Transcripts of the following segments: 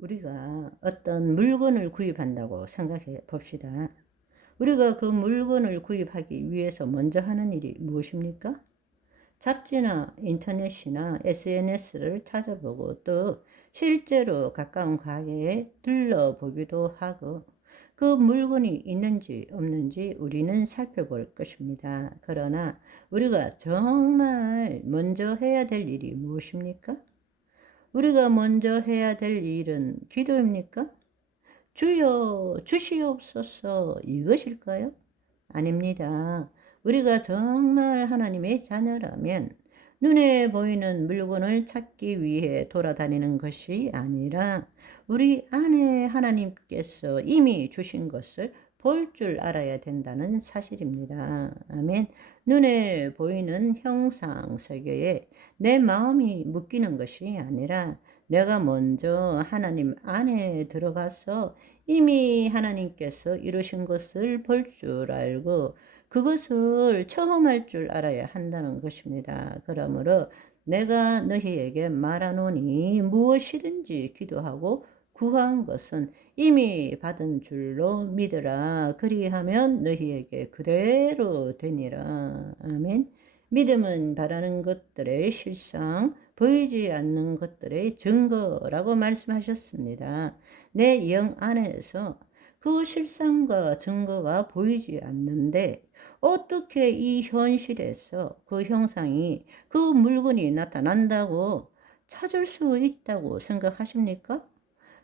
우리가 어떤 물건을 구입한다고 생각해 봅시다. 우리가 그 물건을 구입하기 위해서 먼저 하는 일이 무엇입니까? 잡지나 인터넷이나 SNS를 찾아보고 또 실제로 가까운 가게에 들러보기도 하고 그 물건이 있는지 없는지 우리는 살펴볼 것입니다. 그러나 우리가 정말 먼저 해야 될 일이 무엇입니까? 우리가 먼저 해야 될 일은 기도입니까? 주여 주시옵소서 이것일까요? 아닙니다. 우리가 정말 하나님의 자녀라면 눈에 보이는 물건을 찾기 위해 돌아다니는 것이 아니라 우리 안에 하나님께서 이미 주신 것을 볼 줄 알아야 된다는 사실입니다. 아멘. 눈에 보이는 형상 세계에 내 마음이 묶이는 것이 아니라 내가 먼저 하나님 안에 들어가서 이미 하나님께서 이루신 것을 볼 줄 알고 그것을 처음할 줄 알아야 한다는 것입니다. 그러므로 내가 너희에게 말하노니 무엇이든지 기도하고 구한 것은 이미 받은 줄로 믿으라. 그리하면 너희에게 그대로 되니라. 아멘. 믿음은 바라는 것들의 실상, 보이지 않는 것들의 증거라고 말씀하셨습니다. 내 영 안에서 그 실상과 증거가 보이지 않는데 어떻게 이 현실에서 그 형상이, 그 물건이 나타난다고 찾을 수 있다고 생각하십니까?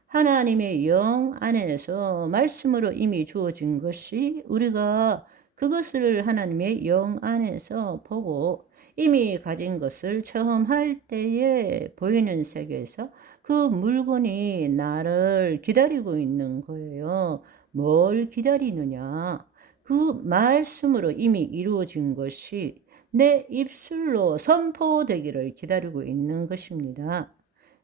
하나님의 영 안에서 말씀으로 이미 주어진 것이 우리가 그것을 하나님의 영 안에서 보고 이미 가진 것을 처음 할 때에 보이는 세계에서 그 물건이 나를 기다리고 있는 거예요. 뭘 기다리느냐? 그 말씀으로 이미 이루어진 것이 내 입술로 선포되기를 기다리고 있는 것입니다.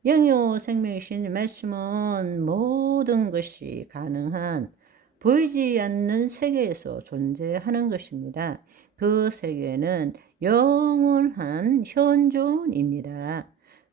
영요 생명이신 말씀은 모든 것이 가능한 보이지 않는 세계에서 존재하는 것입니다. 그 세계는 영원한 현존입니다.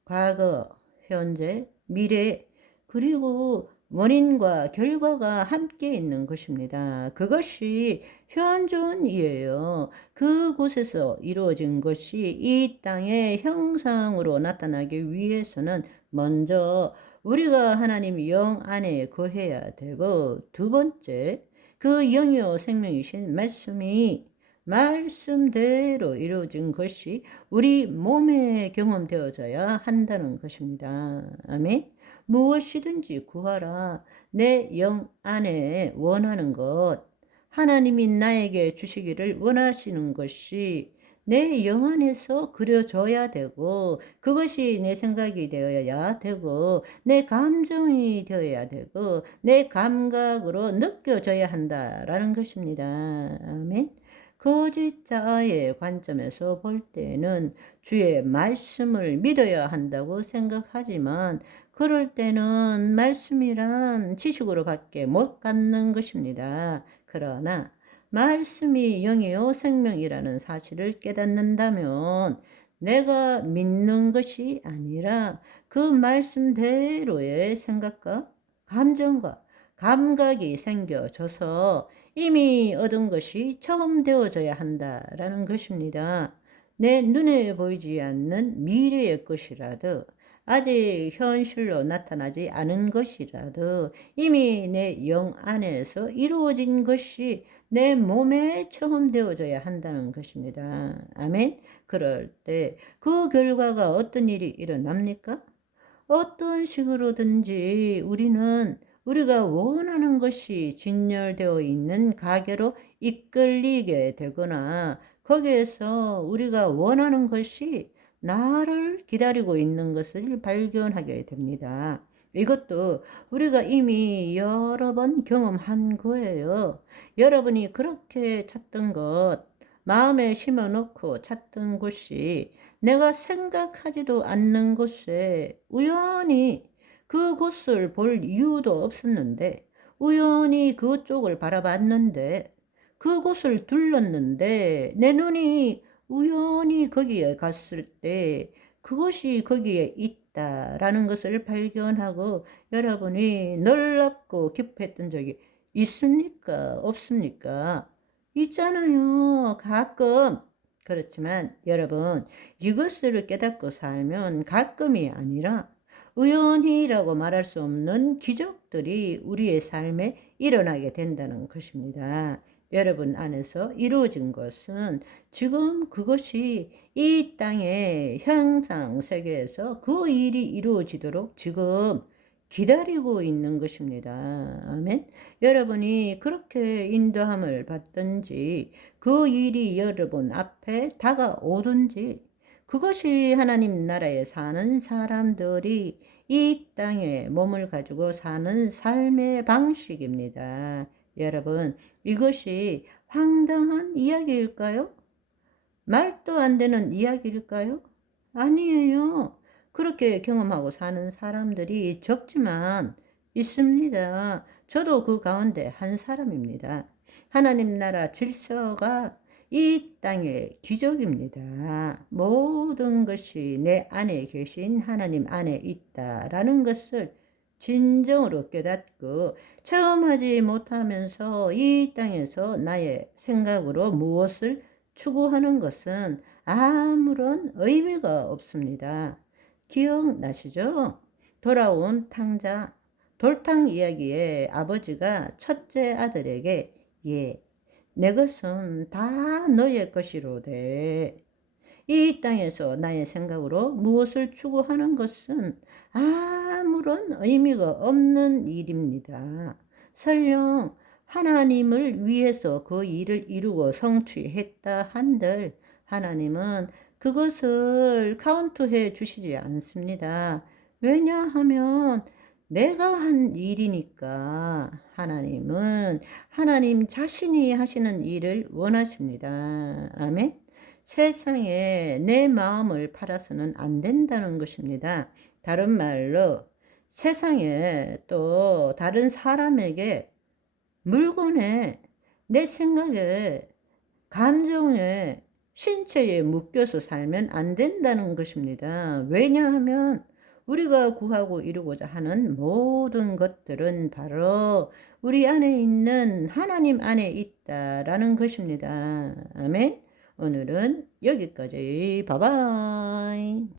과거, 현재, 미래, 그리고 원인과 결과가 함께 있는 것입니다. 그것이 현존이에요. 그곳에서 이루어진 것이 이 땅의 형상으로 나타나기 위해서는 먼저 우리가 하나님 영 안에 거해야 되고, 두 번째, 그 영이요 생명이신 말씀이 말씀대로 이루어진 것이 우리 몸에 경험되어져야 한다는 것입니다. 아멘. 무엇이든지 구하라. 내 영 안에 원하는 것, 하나님이 나에게 주시기를 원하시는 것이 내 영 안에서 그려져야 되고, 그것이 내 생각이 되어야 되고, 내 감정이 되어야 되고, 내 감각으로 느껴져야 한다라는 것입니다. 아멘. 거짓자의 관점에서 볼 때는 주의 말씀을 믿어야 한다고 생각하지만, 그럴 때는 말씀이란 지식으로 밖에 못 갖는 것입니다. 그러나 말씀이 영이요 생명이라는 사실을 깨닫는다면 내가 믿는 것이 아니라 그 말씀대로의 생각과 감정과 감각이 생겨져서 이미 얻은 것이 처음 되어져야 한다라는 것입니다. 내 눈에 보이지 않는 미래의 것이라도, 아직 현실로 나타나지 않은 것이라도 이미 내 영 안에서 이루어진 것이 내 몸에 처음 되어져야 한다는 것입니다. 아멘. 그럴 때 그 결과가 어떤 일이 일어납니까? 어떤 식으로든지 우리가 원하는 것이 진열되어 있는 가게로 이끌리게 되거나, 거기에서 우리가 원하는 것이 나를 기다리고 있는 것을 발견하게 됩니다. 이것도 우리가 이미 여러 번 경험한 거예요. 여러분이 그렇게 찾던 것, 마음에 심어놓고 찾던 곳이 내가 생각하지도 않는 곳에 우연히 그곳을 볼 이유도 없었는데, 우연히 그쪽을 바라봤는데, 그곳을 둘렀는데, 내 눈이 우연히 거기에 갔을 때 그것이 거기에 있다라는 것을 발견하고 여러분이 놀랍고 기뻐했던 적이 있습니까? 없습니까? 있잖아요. 가끔. 그렇지만 여러분, 이것을 깨닫고 살면 가끔이 아니라 우연히라고 말할 수 없는 기적들이 우리의 삶에 일어나게 된다는 것입니다. 여러분 안에서 이루어진 것은 지금 그것이 이 땅의 현상 세계에서 그 일이 이루어지도록 지금 기다리고 있는 것입니다. 아멘. 여러분이 그렇게 인도함을 받든지 그 일이 여러분 앞에 다가오든지 그것이 하나님 나라에 사는 사람들이 이 땅에 몸을 가지고 사는 삶의 방식입니다. 여러분, 이것이 황당한 이야기일까요? 말도 안 되는 이야기일까요? 아니에요. 그렇게 경험하고 사는 사람들이 적지만 있습니다. 저도 그 가운데 한 사람입니다. 하나님 나라 질서가 이 땅의 기적입니다. 모든 것이 내 안에 계신 하나님 안에 있다라는 것을 진정으로 깨닫고 체험하지 못하면서 이 땅에서 나의 생각으로 무엇을 추구하는 것은 아무런 의미가 없습니다. 기억나시죠? 돌아온 탕자, 돌탕 이야기에 아버지가 첫째 아들에게 내 것은 다 너의 것이로되 이 땅에서 나의 생각으로 무엇을 추구하는 것은 아무런 의미가 없는 일입니다. 설령 하나님을 위해서 그 일을 이루고 성취했다 한들 하나님은 그것을 카운트해 주시지 않습니다. 왜냐하면 내가 한 일이니까 하나님은 하나님 자신이 하시는 일을 원하십니다. 아멘. 세상에 내 마음을 팔아서는 안 된다는 것입니다. 다른 말로 세상에 또 다른 사람에게 물건에 내 생각에 감정에 신체에 묶여서 살면 안 된다는 것입니다. 왜냐하면 우리가 구하고 이루고자 하는 모든 것들은 바로 우리 안에 있는 하나님 안에 있다라는 것입니다. 아멘. 오늘은 여기까지. 바이바이.